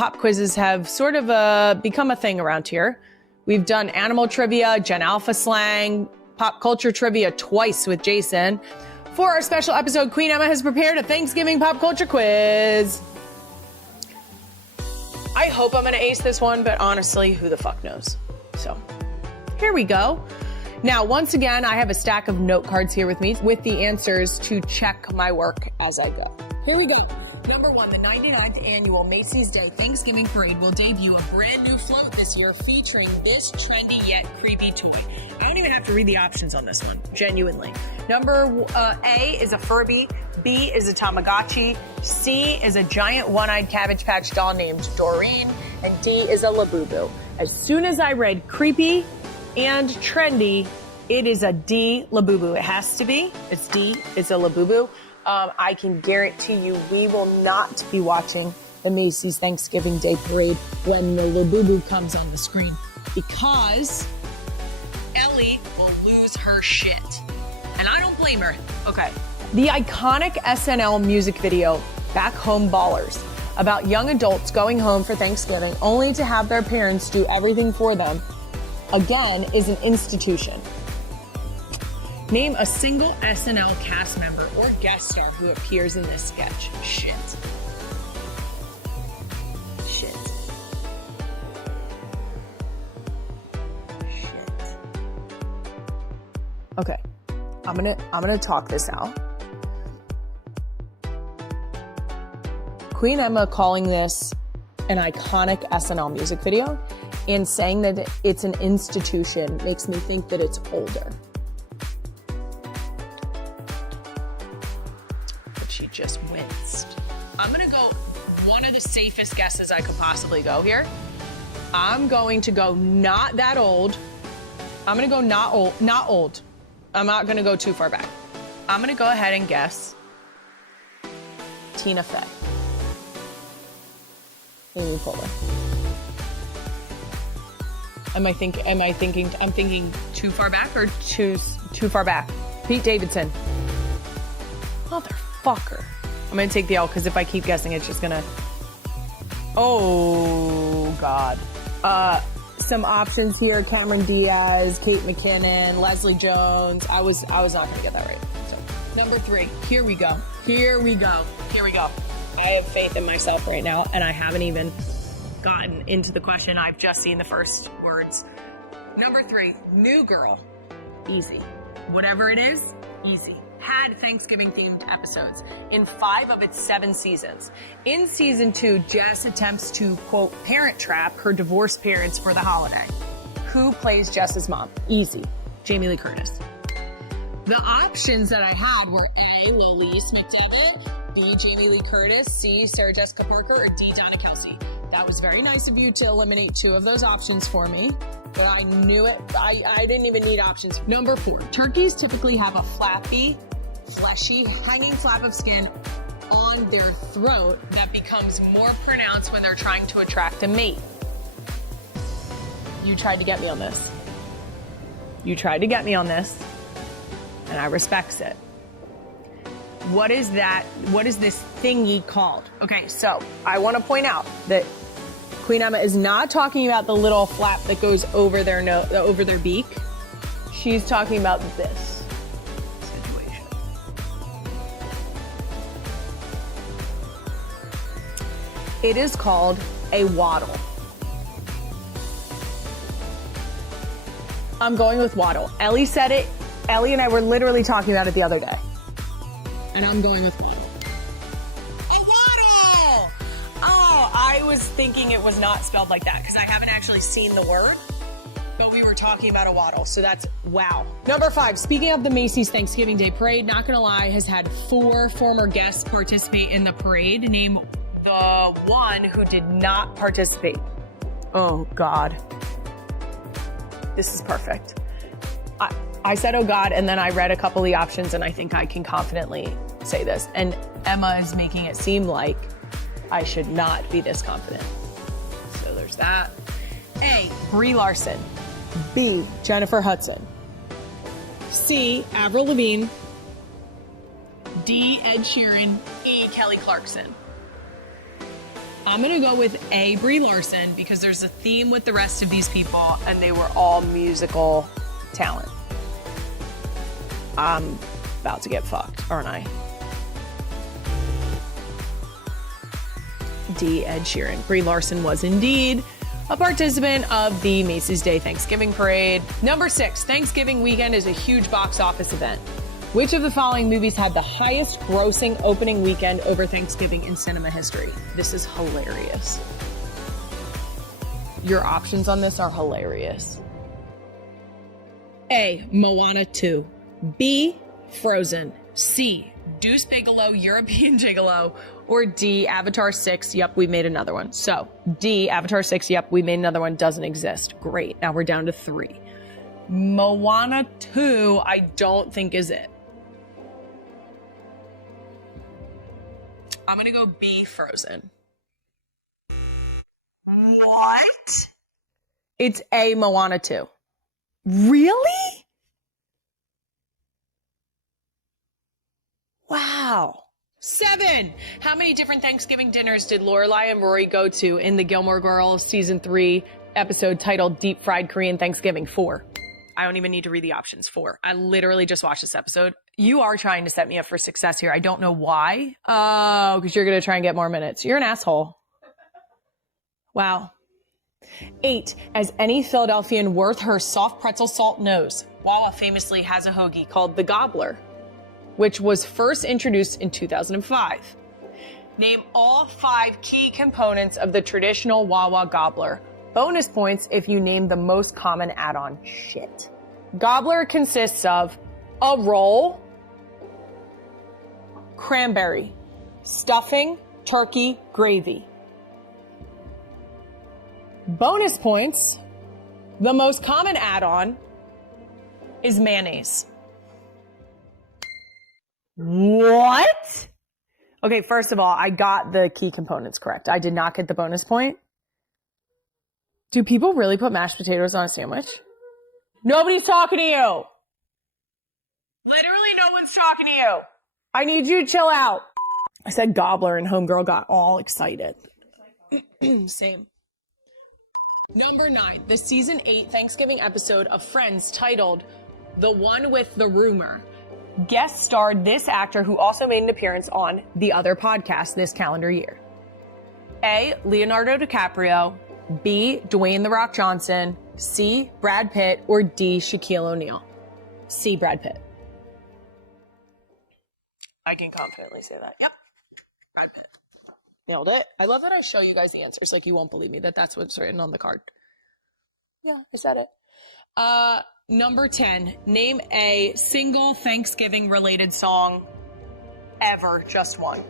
pop quizzes have sort of become a thing around here. We've done animal trivia, Gen Alpha slang, pop culture trivia twice with Jason. For our special episode, Queen Emma has prepared a Thanksgiving pop culture quiz. I hope I'm going to ace this one, but honestly, who the fuck knows? So, here we go. Now, once again, I have a stack of note cards here with me with the answers to check my work as I go. Here we go. Number 1, the 99th annual Macy's Day Thanksgiving Parade will debut a brand new float this year featuring this trendy yet creepy toy. I don't even have to read the options on this one, genuinely. Number A is a Furby, B is a Tamagotchi, C is a giant one-eyed Cabbage Patch doll named Doreen, and D is a Labubu. As soon as I read creepy and trendy, it is a D, Labubu. It has to be. It's D, it's a Labubu. I can guarantee you we will not be watching the Macy's Thanksgiving Day Parade when the Labubu comes on the screen because Ellie will lose her shit. And I don't blame her. Okay. The iconic SNL music video, Back Home Ballers, about young adults going home for Thanksgiving only to have their parents do everything for them, again, is an institution. Name a single SNL cast member or guest star who appears in this sketch. Shit. Okay, I'm gonna talk this out. Queen Emma calling this an iconic SNL music video and saying that it's an institution makes me think that it's older. She just winced. I'm gonna go one of the safest guesses I could possibly go here. I'm going to go not that old. I'm gonna go not old. I'm not gonna go too far back. I'm gonna go ahead and guess Tina Fey. Amy Poehler. I'm thinking too far back or too far back? Pete Davidson. Motherfucker. I'm gonna take the L because if I keep guessing, it's just gonna. Oh God. Some options here: Cameron Diaz, Kate McKinnon, Leslie Jones. I was not gonna get that right. So, number 3. Here we go. I have faith in myself right now, and I haven't even gotten into the question. I've just seen the first words. Number 3, New Girl. Easy. Whatever it is, easy. Had Thanksgiving-themed episodes in 5 of its 7 seasons. In season 2, Jess attempts to, quote, parent trap her divorced parents for the holiday. Who plays Jess's mom? Easy. Jamie Lee Curtis. The options that I had were A, Lolise McDevitt, B, Jamie Lee Curtis, C, Sarah Jessica Parker, or D, Donna Kelsey. That was very nice of you to eliminate 2 of those options for me. But I knew it. I didn't even need options. Number 4, turkeys typically have a flappy, fleshy, hanging flap of skin on their throat that becomes more pronounced when they're trying to attract a mate. You tried to get me on this. And I respects it. What is that? What is this thingy called? Okay, so I want to point out that Queen Emma is not talking about the little flap that goes over their over their beak. She's talking about this situation. It is called a waddle. I'm going with waddle. Ellie said it. Ellie and I were literally talking about it the other day. And I'm going with waddle. A waddle! Oh, I was thinking it was not spelled like that because I haven't actually seen the word. But we were talking about a waddle, so that's wow. Number 5, speaking of the Macy's Thanksgiving Day Parade, not gonna lie, has had 4 former guests participate in the parade. Name the one who did not participate. Oh, God. This is perfect. I said, oh, God, and then I read a couple of the options, and I think I can confidently say this. And Emma is making it seem like I should not be this confident. So there's that. A, Brie Larson. B, Jennifer Hudson. C, Avril Lavigne. D, Ed Sheeran. E, Kelly Clarkson. I'm gonna go with A, Brie Larson, because there's a theme with the rest of these people and they were all musical talent. I'm about to get fucked, aren't I? D, Ed Sheeran. Brie Larson was indeed a participant of the Macy's Day Thanksgiving Parade. Number 6, Thanksgiving weekend is a huge box office event. Which of the following movies had the highest grossing opening weekend over Thanksgiving in cinema history? This is hilarious. Your options on this are hilarious. A, Moana 2. B, Frozen. C, Deuce Bigelow, European Gigolo. Or D, Avatar 6. Yep, we made another one. So D, Avatar 6. Yep, we made another one. Doesn't exist. Great. Now we're down to 3. Moana 2, I don't think is it. I'm gonna go B, Frozen. What? It's A, Moana 2. Really? Wow. 7. How many different Thanksgiving dinners did Lorelai and Rory go to in the Gilmore Girls season 3 episode titled Deep Fried Korean Thanksgiving? 4. I don't even need to read the options. 4. I literally just watched this episode. You are trying to set me up for success here. I don't know why. Oh, because you're going to try and get more minutes. You're an asshole. Wow. 8. As any Philadelphian worth her soft pretzel salt knows, Wawa famously has a hoagie called the Gobbler, which was first introduced in 2005. Name all 5 key components of the traditional Wawa Gobbler. Bonus points if you name the most common add-on. Shit. Gobbler consists of a roll, cranberry, stuffing, turkey, gravy. Bonus points, the most common add-on is mayonnaise. What? Okay, first of all, I got the key components correct. I did not get the bonus point. Do people really put mashed potatoes on a sandwich? Nobody's talking to you. Literally no one's talking to you. I need you to chill out. I said gobbler and homegirl got all excited. Same. Number 9, the season 8 Thanksgiving episode of Friends titled The One with the Rumor guest starred this actor who also made an appearance on the other podcast this calendar year. A, Leonardo DiCaprio. B, Dwayne The Rock Johnson. C, Brad Pitt. Or D, Shaquille O'Neal. C, Brad Pitt. I can confidently say that. Yep. Brad Pitt. Nailed it. I love that I show you guys the answers like you won't believe me that that's what's written on the card. Yeah, I said it. Number 10, name a single Thanksgiving-related song ever, just one.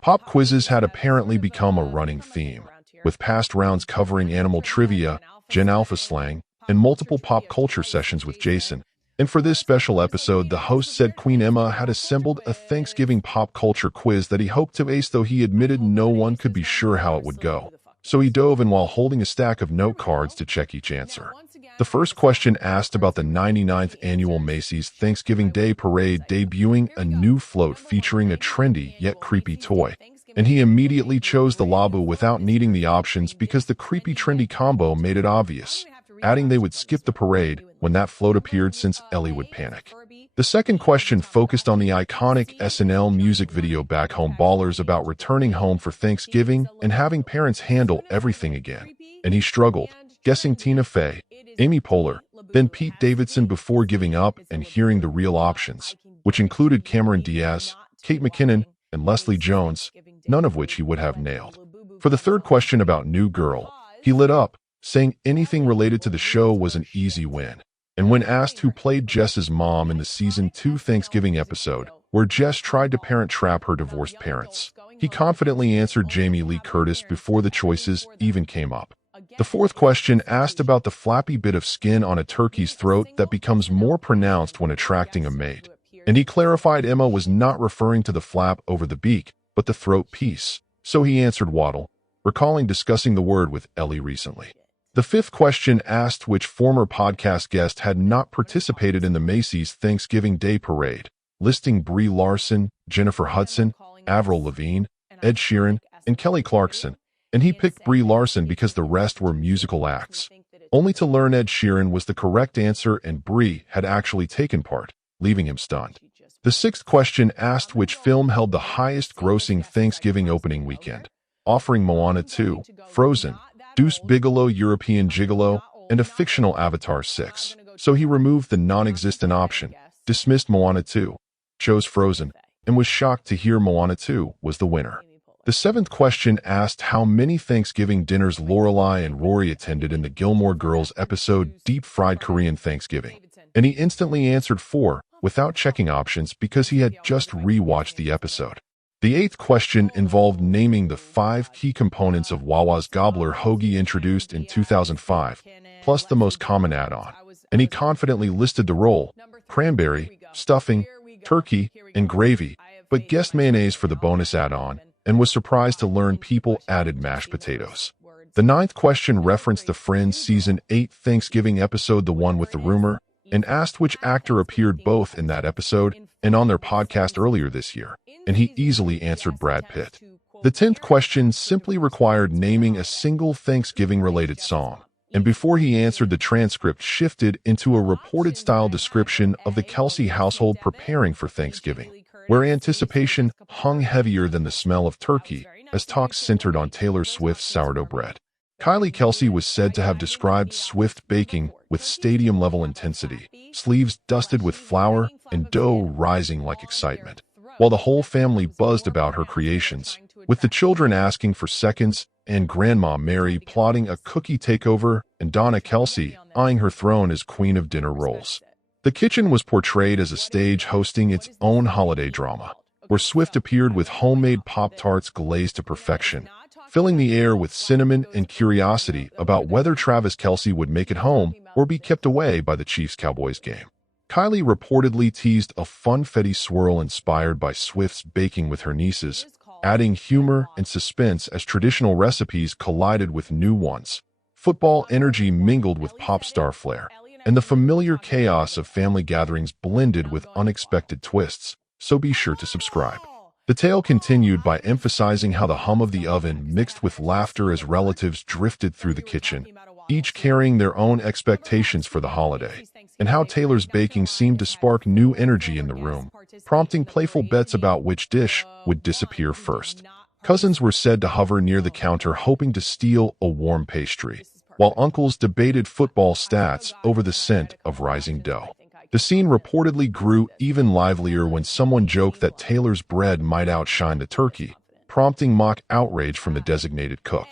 Pop quizzes had apparently become a running theme, with past rounds covering animal trivia, Gen Alpha slang, and multiple pop culture sessions with Jason. And for this special episode, the host said Queen Emma had assembled a Thanksgiving pop culture quiz that he hoped to ace, though he admitted no one could be sure how it would go. So he dove in while holding a stack of note cards to check each answer. The first question asked about the 99th annual Macy's Thanksgiving Day Parade debuting a new float featuring a trendy yet creepy toy. And he immediately chose the Labu without needing the options because the creepy trendy combo made it obvious, adding they would skip the parade when that float appeared since Ellie would panic. The second question focused on the iconic SNL music video Back Home Ballers about returning home for Thanksgiving and having parents handle everything again. And he struggled, guessing Tina Fey, Amy Poehler, then Pete Davidson before giving up and hearing the real options, which included Cameron Diaz, Kate McKinnon, and Leslie Jones, none of which he would have nailed. For the third question about New Girl, he lit up, saying anything related to the show was an easy win. And when asked who played Jess's mom in the Season 2 Thanksgiving episode, where Jess tried to parent trap her divorced parents, he confidently answered Jamie Lee Curtis before the choices even came up. The fourth question asked about the flappy bit of skin on a turkey's throat that becomes more pronounced when attracting a mate. And he clarified Emma was not referring to the flap over the beak, but the throat piece. So he answered waddle, recalling discussing the word with Ellie recently. The fifth question asked which former podcast guest had not participated in the Macy's Thanksgiving Day Parade, listing Brie Larson, Jennifer Hudson, Avril Lavigne, Ed Sheeran, and Kelly Clarkson, and he picked Brie Larson because the rest were musical acts. Only to learn Ed Sheeran was the correct answer and Brie had actually taken part, leaving him stunned. The sixth question asked which film held the highest grossing Thanksgiving opening weekend, offering Moana 2, Frozen, Deuce Bigalow European Gigolo, and a fictional Avatar 6. So he removed the non-existent option, dismissed Moana 2, chose Frozen, and was shocked to hear Moana 2 was the winner. The seventh question asked how many Thanksgiving dinners Lorelai and Rory attended in the Gilmore Girls episode Deep Fried Korean Thanksgiving, and he instantly answered 4, without checking options because he had just re-watched the episode. The eighth question involved naming the 5 key components of Wawa's Gobbler hoagie introduced in 2005, plus the most common add-on, and he confidently listed the roll: cranberry, stuffing, turkey, and gravy, but guessed mayonnaise for the bonus add-on, and was surprised to learn people added mashed potatoes. The ninth question referenced the Friends Season 8 Thanksgiving episode The One with the Rumor, and asked which actor appeared both in that episode and on their podcast earlier this year, and he easily answered Brad Pitt. The 10th question simply required naming a single Thanksgiving-related song, and before he answered, the transcript shifted into a reported style description of the Kelsey household preparing for Thanksgiving, where anticipation hung heavier than the smell of turkey as talks centered on Taylor Swift's sourdough bread. Kylie Kelsey was said to have described Swift baking with stadium-level intensity, sleeves dusted with flour and dough rising like excitement, while the whole family buzzed about her creations, with the children asking for seconds and Grandma Mary plotting a cookie takeover and Donna Kelsey eyeing her throne as queen of dinner rolls. The kitchen was portrayed as a stage hosting its own holiday drama, where Swift appeared with homemade Pop-Tarts glazed to perfection, filling the air with cinnamon and curiosity about whether Travis Kelce would make it home or be kept away by the Chiefs-Cowboys game. Kylie reportedly teased a funfetti swirl inspired by Swift's baking with her nieces, adding humor and suspense as traditional recipes collided with new ones. Football energy mingled with pop star flair, and the familiar chaos of family gatherings blended with unexpected twists, so be sure to subscribe. The tale continued by emphasizing how the hum of the oven mixed with laughter as relatives drifted through the kitchen, each carrying their own expectations for the holiday, and how Taylor's baking seemed to spark new energy in the room, prompting playful bets about which dish would disappear first. Cousins were said to hover near the counter hoping to steal a warm pastry, while uncles debated football stats over the scent of rising dough. The scene reportedly grew even livelier when someone joked that Taylor's bread might outshine the turkey, prompting mock outrage from the designated cook.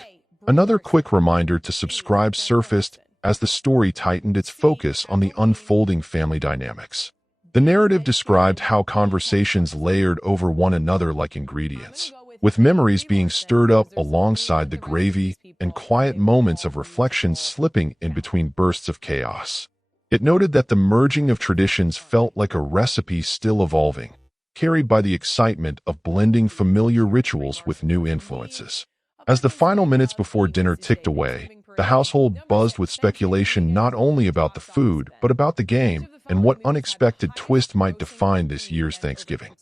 Another quick reminder to subscribe surfaced as the story tightened its focus on the unfolding family dynamics. The narrative described how conversations layered over one another like ingredients, with memories being stirred up alongside the gravy and quiet moments of reflection slipping in between bursts of chaos. It noted that the merging of traditions felt like a recipe still evolving, carried by the excitement of blending familiar rituals with new influences. As the final minutes before dinner ticked away, the household buzzed with speculation not only about the food but about the game and what unexpected twist might define this year's Thanksgiving.